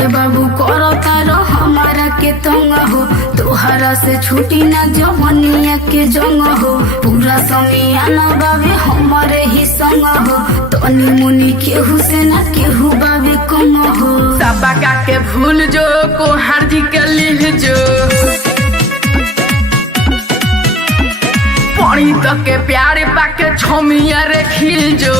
झूठे बाबू करो तारो हमारा के तंग हो, तोहरा से छुटी ना जवनिया के जंग हो। पूरा समियाना बाबे हमारे ही संग हो, तनी मुनी केहू से ना केहू बाबे कम हो। सबका के भूल जो को हार्जी के लिह जो पानी तक के प्यारे पाके छोमिया रे खिल जो।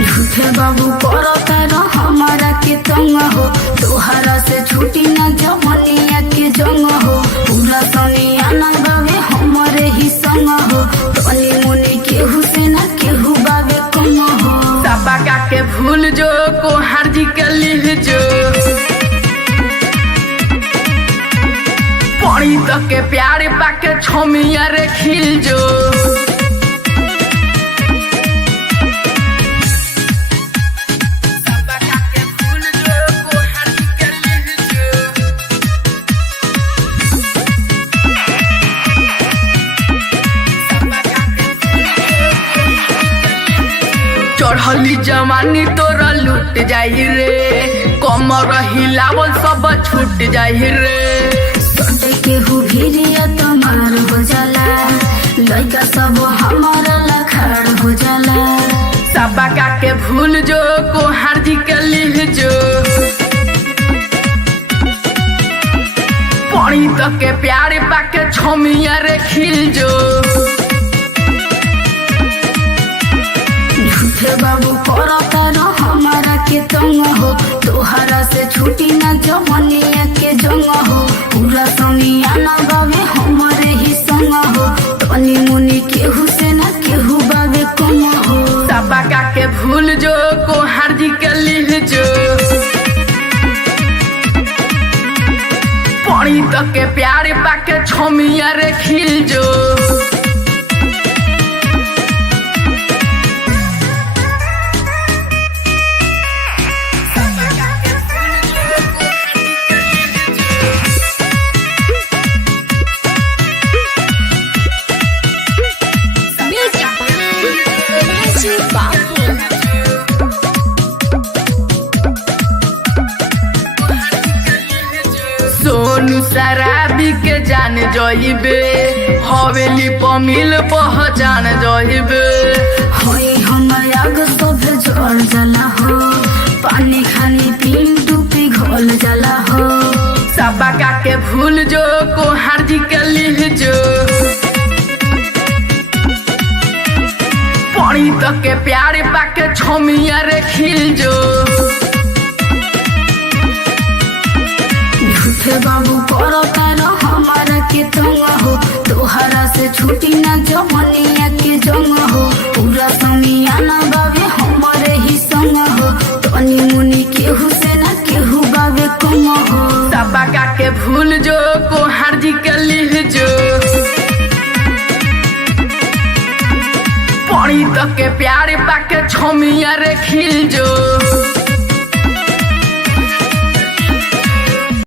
झूठे बाबू करो तारो हमारा के तंग हो, तोहरा से छुटी ना जवनिया के जंग हो। पूरा समियाना बाबे हमारे ही संग हो, तनी मुनी केहू से ना केहू बाबे कम हो। सबका के भूल जो को हार्जी के लिह जो पानी तक के प्यारे पाके छोमिया रे खिल जो। चढ़ली जवानी तोरा लूट जाई रे, कमर हिलावल सब छूट जाई रे। केहू भिरिया तमार हो जाला, लइका सब हमारा लखाड़ हो जाला। सबका के भूल जो को हार्जी के लिह जो पानी तक के प्यारे पाके छोमिया रे खिल जो। झूठे बाबू करो तारो हमारा के तंग हो, तोहरा से छुटी ना जवनिया के जंग हो। पूरा समियाना बाबे हमारे ही संग हो, तनी मुनी केहू से ना केहू बाबे कम हो। सबका के भूल जो को हार्जी के लिह जो पानी तक के प्यारे पाके छोमिया रे खिल जो। सोनू शराबी के जान जइबे, हवेली पर मिल पहचान जइबे। होई हमर आग सब जड़ जाला हो, पानी खानी पीन टूपी घोल जाला हो। सबका के भूल जो को हार्जी के लिह जो पानी तक के प्यारे पाके छोमिया रे खिल जो। झूठे बाबू करो तारो हमारा के तंग हो, तोहरा से छुटी ना जवनिया के जंग हो। पूरा समियाना बाबे हमारे ही संग हो, तनी मुनी केहू से ना केहू बाबे कम हो। सबका के भूल जो को हार्जी के लिह जो पानी तक के प्यारे पाके छोमिया रे खिल जो।